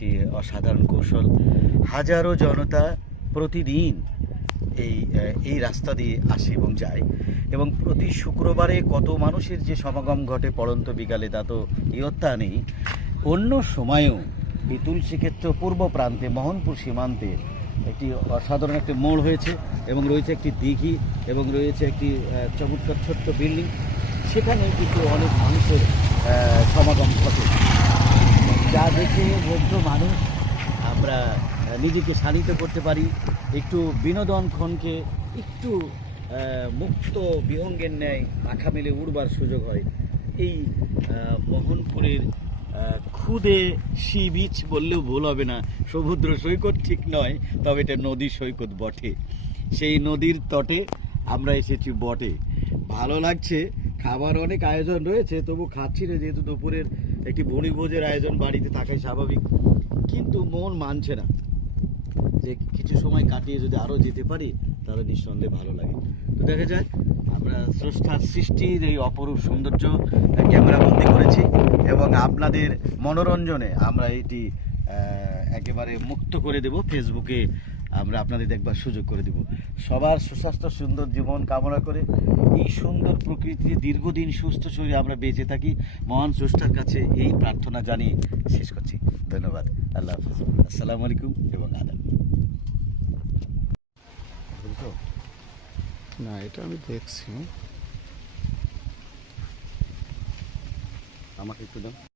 একটি অসাধারণ কৌশল। হাজারো জনতা প্রতিদিন এই এই রাস্তা দিয়ে আসে এবং যায়। এবং প্রতি শুক্রবারে কত মানুষের যে সমাগম ঘটে পড়ন্ত বিকালে তা তো ইয়ত্তা নেই। অন্য সময়েও এই তুলসীক্ষেত্র পূর্ব প্রান্তে মোহনপুর সীমান্তে একটি অসাধারণ একটি মোড় হয়েছে এবং রয়েছে একটি দিঘি এবং রয়েছে একটি চমৎকার ছোট্ট বিল্ডিং। সেখানে কিন্তু অনেক মানুষের সমাগম ঘটে। যা দেখে বৌদ্ধ মানুষ আমরা নিজেকে শানিত করতে পারি। একটু বিনোদন ক্ষণকে একটু মুক্ত বিহঙ্গের ন্যায় পাখা মেলে উড়বার সুযোগ হয়। এই মোহনপুরের খুদে সি বিচ বললেও ভুল হবে না। সমুদ্র সৈকত ঠিক নয়, তবে এটা নদী সৈকত বটে। সেই নদীর তটে আমরা এসেছি বটে। ভালো লাগছে, খাবার অনেক আয়োজন রয়েছে, তবু খাচ্ছি না যেহেতু দুপুরের একটি বনিভোজের আয়োজন বাড়িতে থাকাই স্বাভাবিক। কিন্তু মন মানছে না যে কিছু সময় কাটিয়ে যদি আরও যেতে পারি, তাহলে নিঃসন্দেহে ভালো লাগে। তো দেখা যায় আমরা স্রষ্টার সৃষ্টির এই অপরূপ সৌন্দর্য ক্যামেরাবন্দি করেছি এবং আপনাদের মনোরঞ্জনে আমরা এটি একেবারে মুক্ত করে দেব। ফেসবুকে আমরা আপনাদের দেখবার সুযোগ করে দেব। সবার সুস্বাস্থ্য সুন্দর জীবন কামনা করে এই সুন্দর প্রকৃতি দীর্ঘদিন সুস্থ শরীরে আমরা বেঁচে থাকি। মহান স্রষ্টার কাছে এই প্রার্থনা জানিয়ে শেষ করছি। ধন্যবাদ। আল্লাহ হাফিজ। আসসালামু আলাইকুম এবং আদাব। না এটা আমি দেখছি। আমাকে একটু দাও।